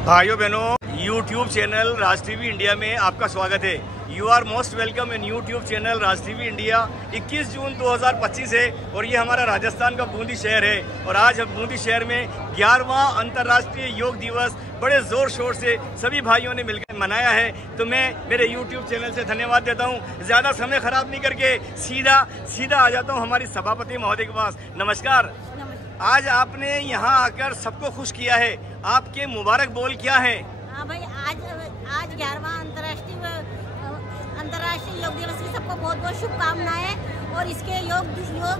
भाइयों बहनों, YouTube channel Raj TV India में आपका स्वागत है। You are most welcome in YouTube channel Raj TV India. 21 जून 2025 है और ये हमारा राजस्थान का बूंदी शहर है और आज हम बूंदी शहर में 11वां अंतर्राष्ट्रीय योग दिवस बड़े जोर शोर से सभी भाइयों ने मिलकर मनाया है। तो मैं मेरे YouTube चैनल से धन्यवाद देता हूँ। ज़्यादा समय खराब नहीं करके सीधा आ जाता हूँ हमारी सभापति महोदय के पास। नमस्कार। आज आपने यहाँ आकर सबको खुश किया है, आपके मुबारक बोल क्या है? हाँ भाई, आज 11वां अंतर्राष्ट्रीय योग दिवस की सबको बहुत बहुत शुभकामनाएं। और इसके योग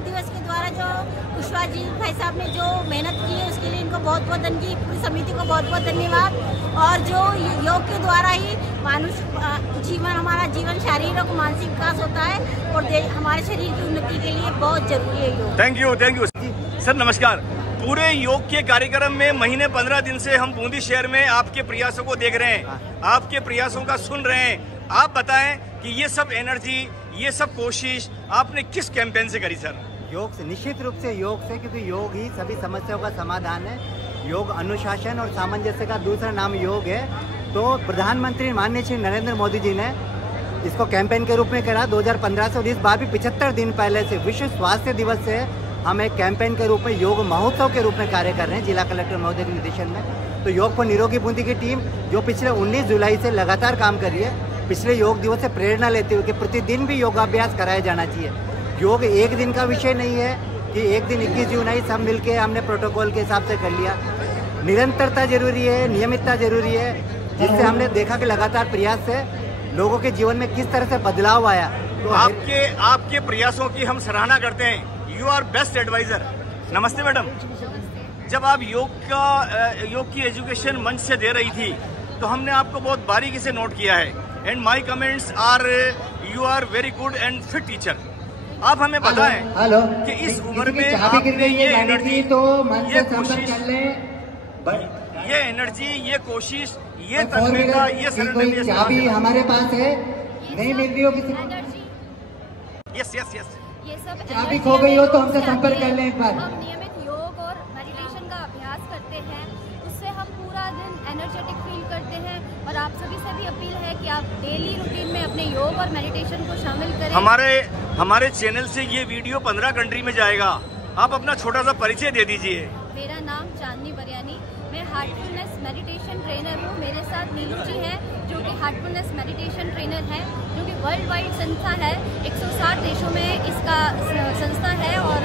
दिवस के द्वारा जो कुशवाहा जी भाई साहब ने जो मेहनत की है उसके लिए इनको बहुत बहुत इनकी पूरी समिति को बहुत बहुत धन्यवाद। और जो योग के द्वारा ही हमारा जीवन शारीरिक और मानसिक विकास होता है और हमारे शरीर की उन्नति के लिए बहुत जरूरी है योग। Thank you sir. नमस्कार। पूरे योग के कार्यक्रम में महीने 15 दिन से हम बूंदी शहर में आपके प्रयासों को देख रहे हैं, आपके प्रयासों का सुन रहे हैं। आप बताएं कि ये सब एनर्जी, ये सब कोशिश आपने किस कैंपेन से करी सर? योग से, निश्चित रूप से योग से, क्योंकि योग ही सभी समस्याओं का समाधान है। योग अनुशासन और सामंजस्य का दूसरा नाम योग है। तो प्रधानमंत्री माननीय श्री नरेंद्र मोदी जी ने इसको कैंपेन के रूप में करा 2015 से, और इस बार भी 75 दिन पहले से विश्व स्वास्थ्य दिवस से हम एक कैंपेन के रूप में योग महोत्सव के रूप में कार्य कर रहे हैं जिला कलेक्टर महोदय के निर्देशन में। तो योग पर निरोगी बूंदी की टीम जो पिछले 19 जुलाई से लगातार काम कर रही है, पिछले योग दिवस से प्रेरणा लेते हुए कि प्रतिदिन भी योगाभ्यास कराया जाना चाहिए। योग एक दिन का विषय नहीं है कि एक दिन 21 जून आई सब मिलके हमने प्रोटोकॉल के हिसाब से कर लिया। निरंतरता जरूरी है, नियमितता जरूरी है, जिससे हमने देखा कि लगातार प्रयास से लोगों के जीवन में किस तरह से बदलाव आया। तो आपके प्रयासों की हम सराहना करते हैं। You are best adviser. नमस्ते मैडम। जब आप योग की एजुकेशन मंच से दे रही थी तो हमने आपको बहुत बारीकी से नोट किया है and my comments are you are very good and fit teacher. आप हमें बताएं कि इस उम्र में आपने ये एनर्जी, तो ये कोशिश, ये एनर्जी, ये कोशिश, ये तकनीका, ये चाबी हमारे पास है, नहीं मिल रही हो किसी को? यस यस यस, ये सब चाबी खो गई हो तो हमसे संपर्क कर लें एक बार। हम नियमित योग और मेडिटेशन का अभ्यास करते हैं, उससे हम पूरा दिन एनर्जेटिक फील करते हैं। और आप सभी से भी अपील है कि आप डेली रूटीन में अपने योग और मेडिटेशन को शामिल करें। हमारे चैनल से ये वीडियो 15 कंट्री में जाएगा। आप अपना छोटा सा परिचय दे दीजिए। मेरा नाम चांदनी बरियानी, मैं हार्टफुलनेस मेडिटेशन ट्रेनर हूँ। मेरे साथ नीलू जी है जो कि हार्टफुलनेस मेडिटेशन ट्रेनर है, जो कि वर्ल्ड वाइड संस्था है। 160 देशों में इसका संस्था है और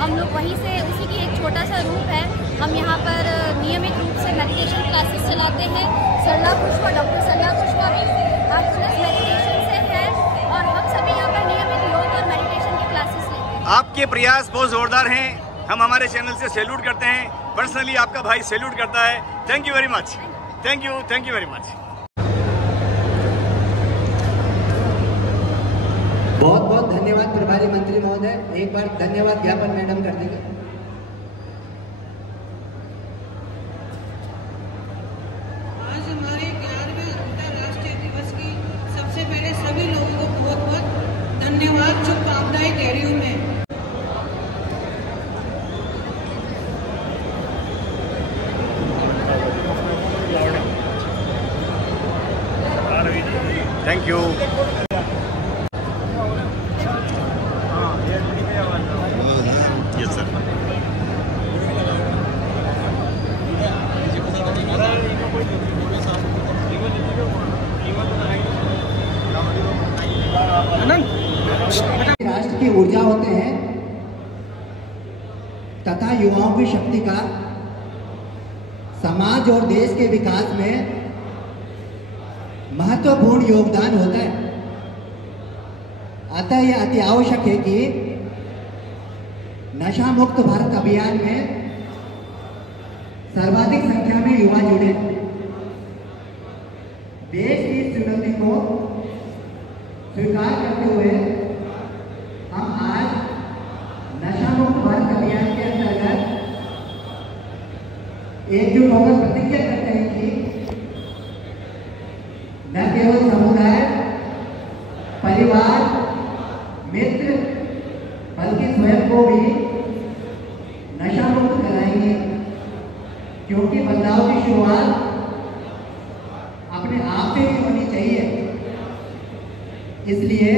हम लोग वहीं से उसी की एक छोटा सा रूप है। हम यहाँ पर नियमित रूप से मेडिटेशन क्लासेस चलाते हैं। डॉक्टर सरला कुशवाहा भी हार्टफुलनेस मेडिटेशन से है और हम सभी यहाँ पर नियमित योग और मेडिटेशन की क्लासेस लेते हैं। आपके प्रयास बहुत जोरदार हैं, हम हमारे चैनल से सैल्यूट करते हैं। पर्सनली आपका भाई सैल्यूट करता है। Thank you very much. Thank you very much. बहुत बहुत धन्यवाद प्रभारी मंत्री महोदय। एक बार धन्यवाद ज्ञापन मैडम कर देंगे। आज हमारे 11वें अंतर्राष्ट्रीय दिवस की सबसे पहले सभी लोगों को बहुत बहुत धन्यवाद, शुभकामनाएं दे रही हूँ मैं। Thank you. Yes sir. राष्ट्र की ऊर्जा होते हैं तथा युवाओं की शक्ति का समाज और देश के विकास में महत्वपूर्ण योगदान होता है। अतः यह अति आवश्यक है कि नशा मुक्त भारत अभियान में सर्वाधिक संख्या में युवा जुड़े। देश की इस चुनौती को स्वीकार करते हुए हम आज नशा मुक्त भारत अभियान के अंतर्गत एकजुट होकर प्रतिज्ञा करते हैं कि न केवल समुदाय, परिवार, मित्र, बल्कि स्वयं को भी नशा मुक्त कराएंगे, क्योंकि बदलाव की शुरुआत अपने आप से ही होनी चाहिए। इसलिए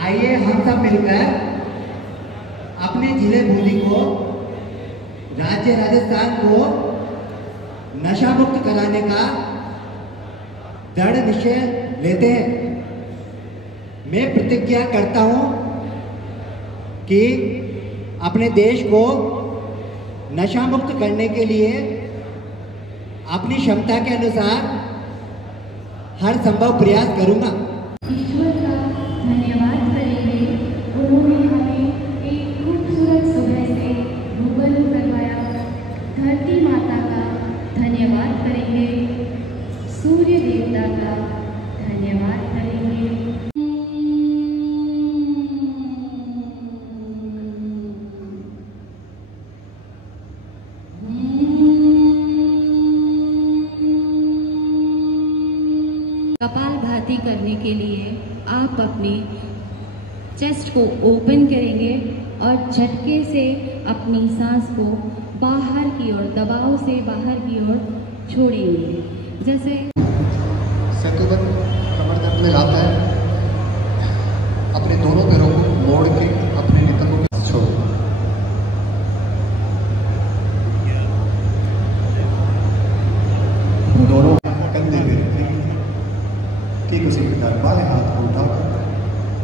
आइए हम सब मिलकर अपने जिले बूंदी को, राज्य राजस्थान को नशा मुक्त कराने का दृढ़ निश्चय लेते हैं। मैं प्रतिज्ञा करता हूं कि अपने देश को नशा मुक्त करने के लिए अपनी क्षमता के अनुसार हर संभव प्रयास करूंगा। ईश्वर का धन्यवाद करेंगे, उन्होंने हमें एक खूबसूरत सुबह से रूबरू करवाया। धरती माता का धन्यवाद करेंगे, सूर्य देवता का धन्यवाद करेंगे। कपालभाति करने के लिए आप अपने चेस्ट को ओपन करेंगे और झटके से अपनी सांस को बाहर की ओर, दबाव से बाहर की ओर छोड़ेंगे। जैसे सेतुबंद कमर दर्द में लाता है। अपने दोनों पैरों को मोड़ के अपने नितंबों को छोड़, दोनों कंधे पे ठीक उसी प्रकार बाएं हाथ को उठाकर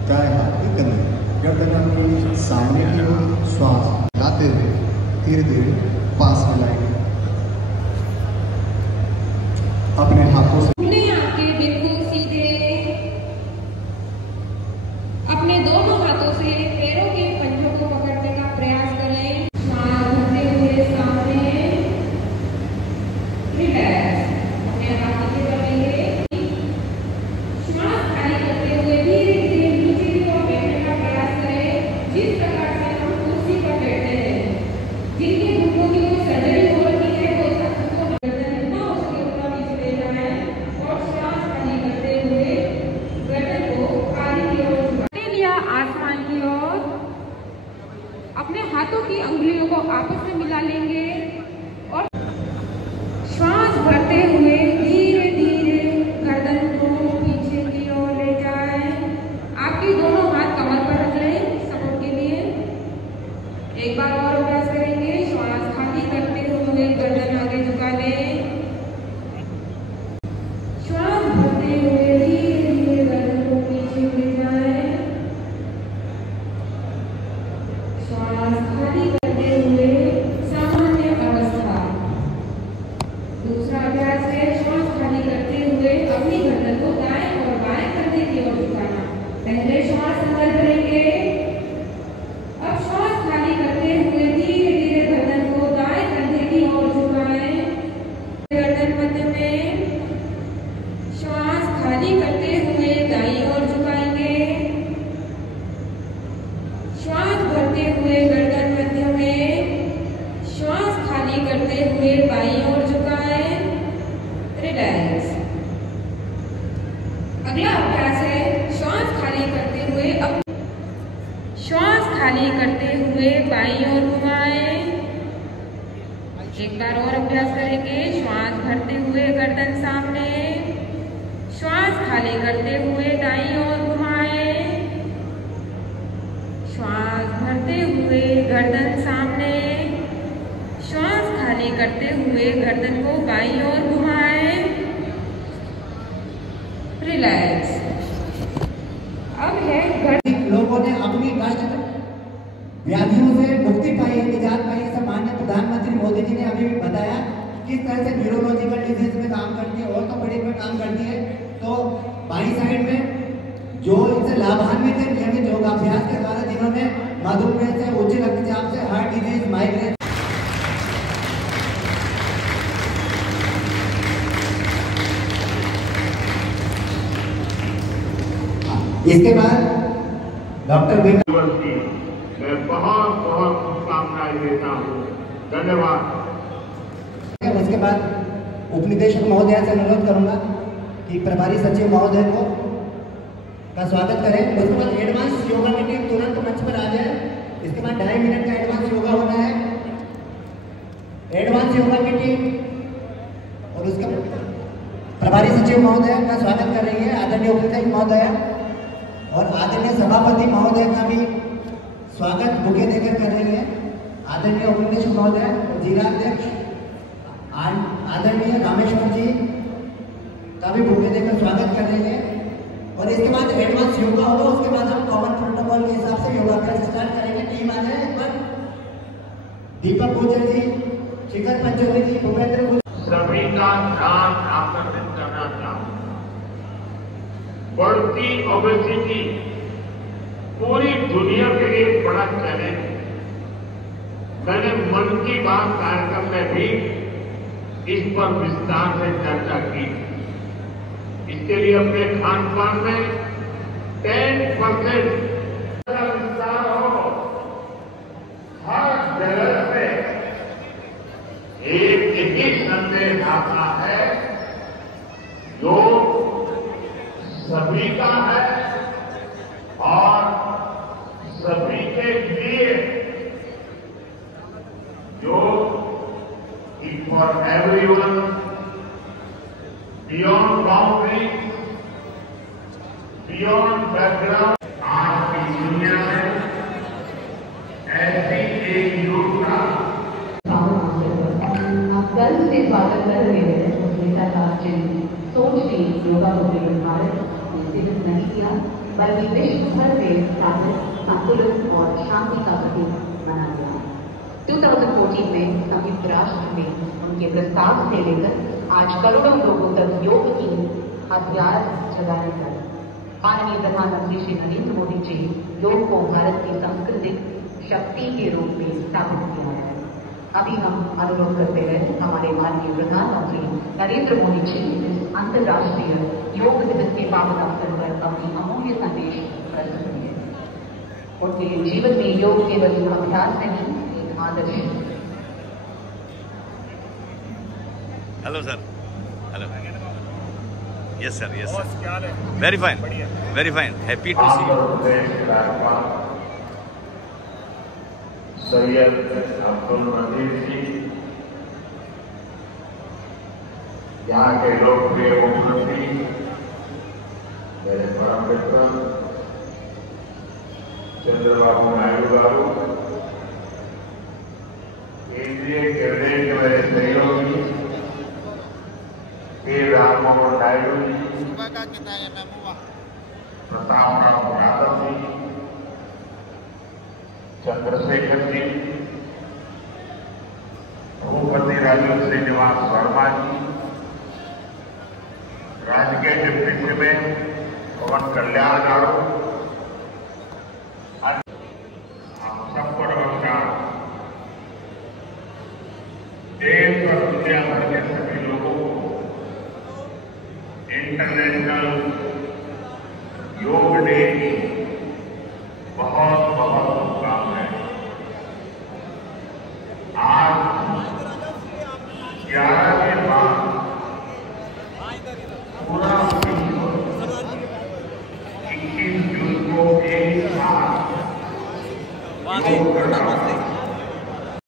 दाएं हाथ के कंधे, गर्दन की सामने की ओर श्वास लाते हुए धीरे धीरे पास में लाएंगे। अपने हाथों से बिल्कुल सीधे अपने दोनों हाथों से पैरों के पंजों को पकड़ने का प्रयास करें। सांस भरते हुए सामने रिलैक्स, अपने हाथ नीचे कर लेंगे। श्वास खाली करते हुए धीरे धीरे नीचे की ओर बैठने का प्रयास करें। जिस प्रकार से हम कुर्सी पर बैठते हैं, जिनके घुटनों की कोई सर्जरी हो रही है वो गर्दन ना उसके ऊपर नीचे ले जाए और श्वास खाली करते हुए गर्दन को आगे की ओर झुका लिया, आसमान की ओर। अपने हाथों की अंगुलियों को आपस में मिला लेंगे और श्वास भरते हुए धीरे धीरे गर्दन को पीछे की ओर ले जाए। आपके दोनों हाथ कमर पर रख लें सपोर्ट के लिए। एक बार और अभ्यास करेंगे। श्वास खाली करते हुए गर्दन आगे झुका लें। श्वास भरते हुए धीरे धीरे गर्दन को पीछे ले जाए। श्वास खाली करते हुए सामान्य अवस्था। दूसरा अभ्यास है श्वास खाली करते हुए अपनी गर्दन को दाएं और बाएं कंधे की ओर झुकाना। पहले श्वास अंदर करेंगे। अब श्वास खाली करते हुए धीरे धीरे गर्दन को दाएं कंधे की ओर झुकाएं। गर्दन मध्य में श्वास खाली करते हुए दाईं ओर झुकाएंगे। श्वास भरते हुए गर्दन मध्य में श्वास खाली करते हुए बाईं ओर झुकाएं। रिलैक्स। अगला अभ्यास है श्वास खाली करते हुए श्वास खाली करते हुए बाईं ओर घुमाएं। एक बार और अभ्यास करेंगे। श्वास भरते हुए गर्दन सामने, श्वास खाली करते हुए दाईं ओर घुमाएं। श्वास भरते हुए गर्दन सामने, श्वास खाली करते हुए गर्दन को बाईं ओर घुमाएं। रिलैक्स। अब है लोगों ने अपनी कष्ट व्याधियों से मुक्ति पाई है, निजात पाई है। सब माननीय प्रधानमंत्री मोदी जी ने अभी भी बताया किस तरह से न्यूरोलॉजिकल डिजीज में काम करती है और तो बड़ी में काम करती है। तो बाई साइड में जो इनसे लाभान्वित है नियमित योगाभ्यास के द्वारा, जिन्होंने मधुमेह से, उच्च रक्तचाप से, हार्ट डिजीज, माइग्रेन, इसके बाद डॉक्टर मैं बहुत बहुत शुभकामनाएं देता हूँ। धन्यवाद। उसके बाद उपनिदेशक महोदय से अनुरोध करूंगा कि प्रभारी सचिव महोदय को का स्वागत करें। उसके बाद एडवांस योगा की टीम तुरंत मंच पर आ जाए। इसके बाद 2.5 मिनट का एडवांस योगा होना है। एडवांस योगा की टीम और उसके प्रभारी सचिव महोदय का स्वागत कर रही है आदरणीय उपाध्यक्ष महोदय, और आदरणीय सभापति महोदय का भी स्वागत बुके देकर कर रही है आदरणीय उपाध्यक्ष महोदय, जिलाध्यक्ष आदरणीय रामेश्वर जी का भी बुके देकर स्वागत कर रही है। और इसके बाद एडवांस योगा होगा, उसके बाद हम कॉमन प्रोटोकॉल के हिसाब से योगाभ्यास स्टार्ट करेंगे। टीम आ जाए एक बार। दीपक गुजर जी, शिखर पंचोली जी, भूपेंद्र गुजर। सभी का ध्यान आकर्षित करना चाहूँ। बढ़ती ओबेसिटी पूरी दुनिया के लिए एक बड़ा चैलेंज है। मैंने मन की बात कार्यक्रम में भी इस पर विस्तार से चर्चा की। इसके लिए अपने खान पान में 10% विस्तार हो, हर जगह से एक ही संदेश आता है, योग सभी का है और सभी के लिए। योग is for everyone, beyond boundary, beyond background. आज की दुनिया में ऐसी एक योजना कल से स्वागत कर रहे हैं उस नेता साहब जिन सोच ने योगा को केवल भारत में सीमित नहीं किया बल्कि विश्व भर में स्थापित संतुलन और शांति का प्रतीक बना दिया। 2014 में संयुक्त राष्ट्र में उनके प्रस्ताव से लेकर आज करोड़ों लोगों तक योग की हथियार जगाने तक माननीय प्रधानमंत्री श्री नरेंद्र मोदी जी योग को भारत की सांस्कृतिक शक्ति के रूप में स्थापित किया है। अभी हम अनुरोध करते हैं हमारे माननीय प्रधानमंत्री नरेंद्र मोदी जी इस अंतर्राष्ट्रीय योग दिवस के पावन अवसर पर अपनी अमूल्य संदेश प्रस्तुत किए। उनके जीवन में योग केवल अभ्यास नहीं, एक आदर्श है। Hello sir. Hello. Yes sir, yes sir. Very fine, very fine. Happy to see you. Syed Abdul Nazeer ji, यहाँ के लोकप्रिय मुख्यमंत्री, मेरे परम मित्र चंद्रबाबू नायडू गारू, केंद्रीय कैबिनेट के मेरे सहयोगी के राममोहन नायडू जी, प्रताप राव यादव जी, चंद्रशेखर जी, भूपति राजू श्रीनिवास वर्मा जी, राज्य के डिप्टी सीएम पवन कल्याण गारू, आप सबको नमस्कार। देश और दुनिया भर के सभी लोगों को इंटरनेशनल योग डे की